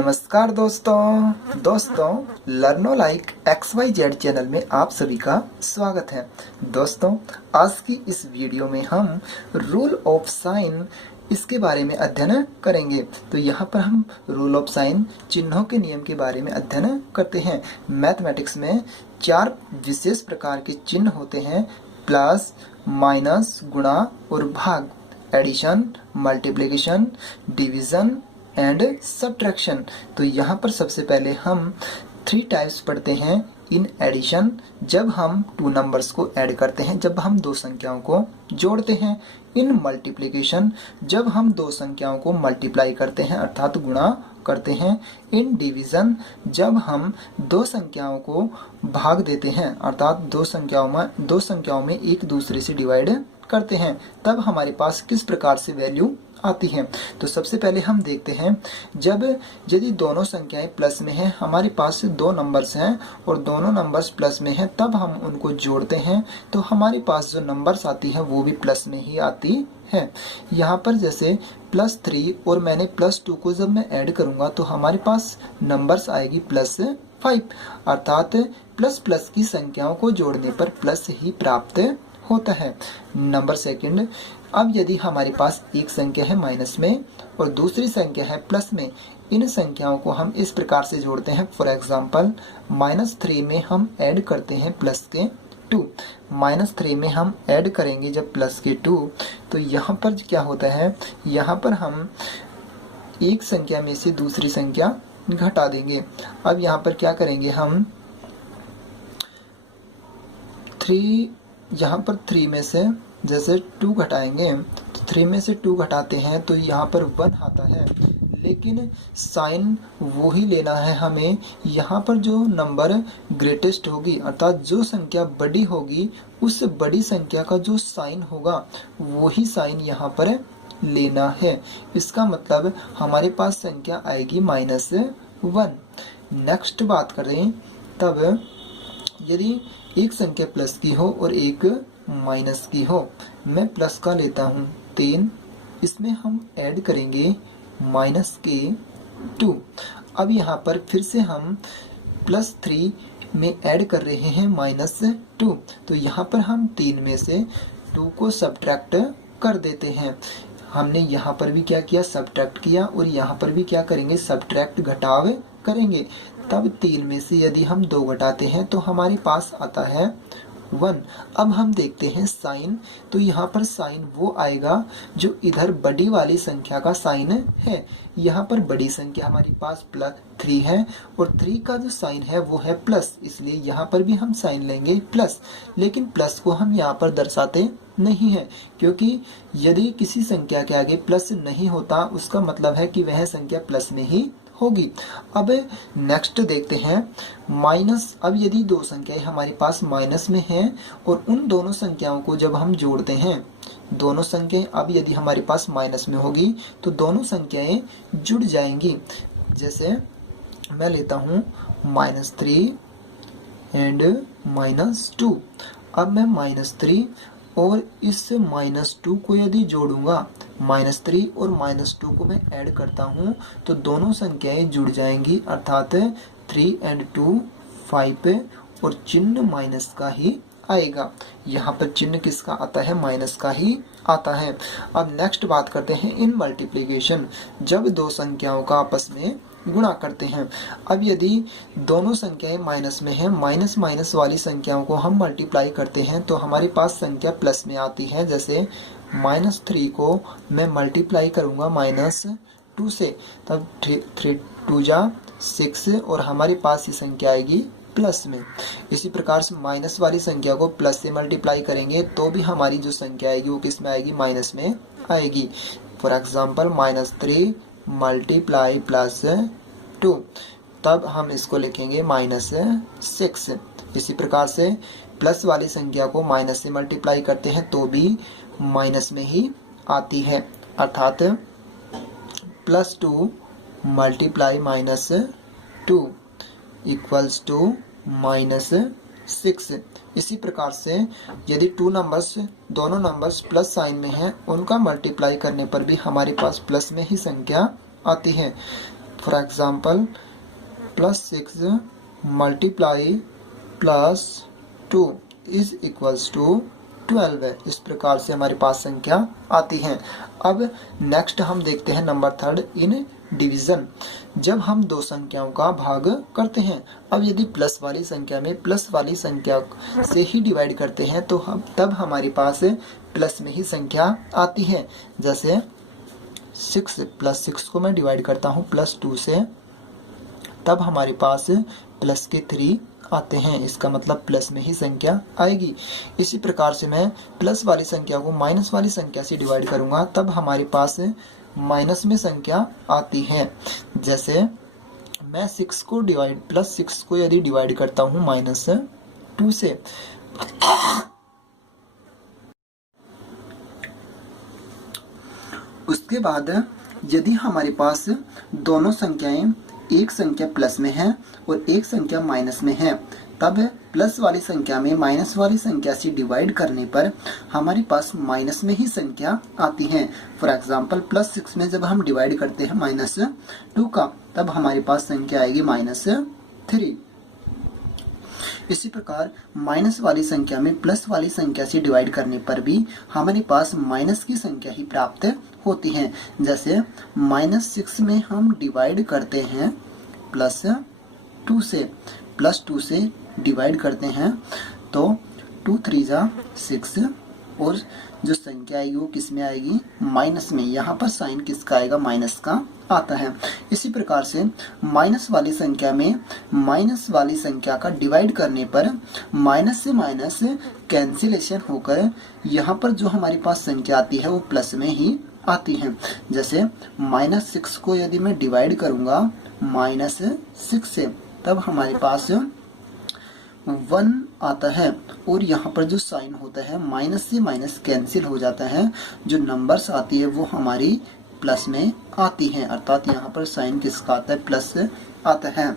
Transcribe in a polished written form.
नमस्कार दोस्तों लर्नो like XYZ channel में आप सभी का स्वागत है। दोस्तों, आज की इस वीडियो में हम रूल ऑफ साइन इसके बारे में अध्ययन करेंगे। तो यहाँ पर हम रूल ऑफ साइन चिन्हों के नियम के बारे में अध्ययन करते हैं। मैथमेटिक्स में 4 विशेष प्रकार के चिन्ह होते हैं: प्लस, माइनस, गुणा और भाग, addition, multiplication, division and subtraction. तो यहाँ पर सबसे पहले हम 3 टाइप्स पढ़ते हैं। इन एडिशन, जब हम 2 नंबर्स को ऐड करते हैं, जब हम 2 संख्याओं को जोड़ते हैं। इन मल्टीप्लिकेशन, जब हम 2 संख्याओं को मल्टीप्लाई करते हैं अर्थात गुणा करते हैं। इन डिवीजन, जब हम 2 संख्याओं को भाग देते हैं अर्थात 2 संख्याओं में एक दूसरे से डिवाइड करते हैं, तब हमारे पास किस प्रकार से वैल्यू आती है। तो सबसे पहले हम देखते हैं, यदि दोनों संख्याएं प्लस में हैं, हमारे पास 2 नंबर्स हैं और दोनों नंबर्स प्लस में हैं, तब हम उनको जोड़ते हैं तो हमारे पास जो नंबर्स आती है वो भी प्लस में ही आती है। यहाँ पर जैसे +3 और मैंने +2 को जब मैं ऐड करूंगा तो हमारे पास नंबर्स आएगी +5, अर्थात प्लस प्लस की संख्याओं को जोड़ने पर प्लस ही प्राप्त होता है। नंबर सेकंड, अब यदि हमारे पास एक संख्या है माइनस में और दूसरी संख्या है प्लस में, इन संख्याओं को हम इस प्रकार से जोड़ते हैं। फॉर एग्जांपल, -3 में हम ऐड करते हैं प्लस के 2। -3 में हम ऐड करेंगे जब प्लस के 2, तो यहाँ पर क्या होता है, यहाँ पर हम एक संख्या में से दूसरी संख्या घटा देंगे। अब यहाँ पर क्या करेंगे, हम 3 में से जैसे 2 घटाएंगे, तो 3 में से 2 घटाते हैं तो यहाँ पर 1 आता है, लेकिन साइन वो ही लेना है हमें। यहाँ पर जो नंबर ग्रेटेस्ट होगी अर्थात जो संख्या बड़ी होगी, उस बड़ी संख्या का जो साइन होगा वो ही साइन यहाँ पर लेना है। इसका मतलब हमारे पास संख्या आएगी -1। नेक्स्ट बात करें, तब यदि एक संख्या प्लस की हो और एक माइनस की हो, मैं प्लस का लेता हूँ 3, इसमें हम ऐड करेंगे -2। अब यहाँ पर फिर से हम +3 में ऐड कर रहे हैं -2, तो यहाँ पर हम 3 में से 2 को सब्ट्रैक्ट कर देते हैं। हमने यहाँ पर भी क्या किया, सब्ट्रैक्ट किया, और यहाँ पर भी क्या करेंगे, सब्ट्रैक्ट घटाव करेंगे। तब 3 में से यदि हम 2 घटाते हैं तो हमारे पास आता है 1। अब हम देखते हैं साइन, तो यहाँ पर साइन वो आएगा जो इधर बड़ी वाली संख्या का साइन है। यहाँ पर बड़ी संख्या हमारे पास +3 है और 3 का जो साइन है वो है प्लस, इसलिए यहाँ पर भी हम साइन लेंगे प्लस। लेकिन प्लस को हम यहाँ पर दर्शाते नहीं है, क्योंकि यदि किसी संख्या के आगे प्लस नहीं होता उसका मतलब है कि वह संख्या प्लस में ही होगी। अब नेक्स्ट देखते हैं माइनस। अब यदि 2 संख्याएं हमारे पास माइनस में हैं और उन दोनों संख्याओं को जब हम जोड़ते हैं, दोनों संख्याएं अब यदि हमारे पास माइनस में होगी तो दोनों संख्याएं जुड़ जाएंगी। जैसे मैं लेता हूँ -3 एंड -2। अब मैं -3 और इस -2 को यदि जोड़ूंगा, -3 और -2 को मैं ऐड करता हूँ तो दोनों संख्याएं जुड़ जाएंगी, अर्थात 3 and 2 5, और चिन्ह माइनस का ही आएगा। यहाँ पर चिन्ह किसका आता है, माइनस का ही आता है। अब नेक्स्ट बात करते हैं इन मल्टीप्लिकेशन, जब 2 संख्याओं का आपस में गुणा करते हैं। अब यदि दोनों संख्याएं माइनस में हैं, माइनस माइनस वाली संख्याओं को हम मल्टीप्लाई करते हैं तो हमारे पास संख्या प्लस में आती है। जैसे -3 को मैं मल्टीप्लाई करूंगा -2 से, तब 3 2 जा 6 और हमारे पास ये संख्या आएगी प्लस में। इसी प्रकार से माइनस वाली संख्या को प्लस से मल्टीप्लाई करेंगे तो भी हमारी जो संख्या आएगी वो किस में आएगी, माइनस में आएगी। फॉर एग्जाम्पल -3 मल्टीप्लाई +2, तब हम इसको लिखेंगे -6। इसी प्रकार से प्लस वाली संख्या को माइनस से मल्टीप्लाई करते हैं तो भी माइनस में ही आती है, अर्थात +2 मल्टीप्लाई -2 इक्वल्स टू -6। इसी प्रकार से यदि दोनों नंबर्स प्लस साइन में हैं, उनका मल्टीप्लाई करने पर भी हमारे पास प्लस में ही संख्या आती है। For example +6 multiply +2 is equals to 12 है। इस प्रकार से हमारे पास संख्या आती है। अब नेक्स्ट हम देखते हैं नंबर 3 इन डिवीजन। जब हम दो संख्याओं का भाग करते हैं, अब यदि प्लस वाली संख्या में प्लस वाली संख्या से ही डिवाइड करते हैं तो तब हमारे पास प्लस में ही संख्या आती है। जैसे 6 + 6 को मैं डिवाइड करता हूँ +2 से, तब हमारे पास प्लस के 3 आते हैं। इसका मतलब प्लस में ही संख्या आएगी। इसी प्रकार से मैं प्लस वाली संख्या को माइनस वाली संख्या से डिवाइड करूंगा, तब हमारे पास माइनस में संख्या आती है। जैसे मैं +6 को यदि डिवाइड करता हूँ -2 से, उसके बाद यदि हमारे पास दोनों संख्याएं, एक संख्या प्लस में है और एक संख्या माइनस में है, तब प्लस वाली संख्या में माइनस वाली संख्या से डिवाइड करने पर हमारे पास माइनस में ही संख्या आती है। फॉर एग्जाम्पल +6 में जब हम डिवाइड करते हैं -2 का, तब हमारे पास संख्या आएगी -3। इसी प्रकार माइनस वाली संख्या में प्लस वाली संख्या से डिवाइड करने पर भी हमारे पास माइनस की संख्या ही प्राप्त होती है। जैसे -6 में हम डिवाइड करते हैं +2 से, +2 से डिवाइड करते हैं तो 2 3 जा 6, और जो संख्या आएगी वो किस में आएगी? माइनस में। यहाँ पर साइन किसका आएगा? माइनस का आता है। इसी प्रकार से माइनस वाली संख्या में माइनस वाली संख्या का डिवाइड करने पर माइनस से माइनस कैंसिलेशन होकर यहाँ पर जो हमारे पास संख्या आती है वो प्लस में ही आती है। जैसे -6 को यदि मैं डिवाइड करूंगा -6 से, तब हमारे पास 1 आता है, और यहाँ पर जो साइन होता है माइनस से माइनस कैंसिल हो जाता है, जो नंबर्स आती है वो हमारी प्लस में आती है, अर्थात यहाँ पर साइन किसका आता है? प्लस आता है।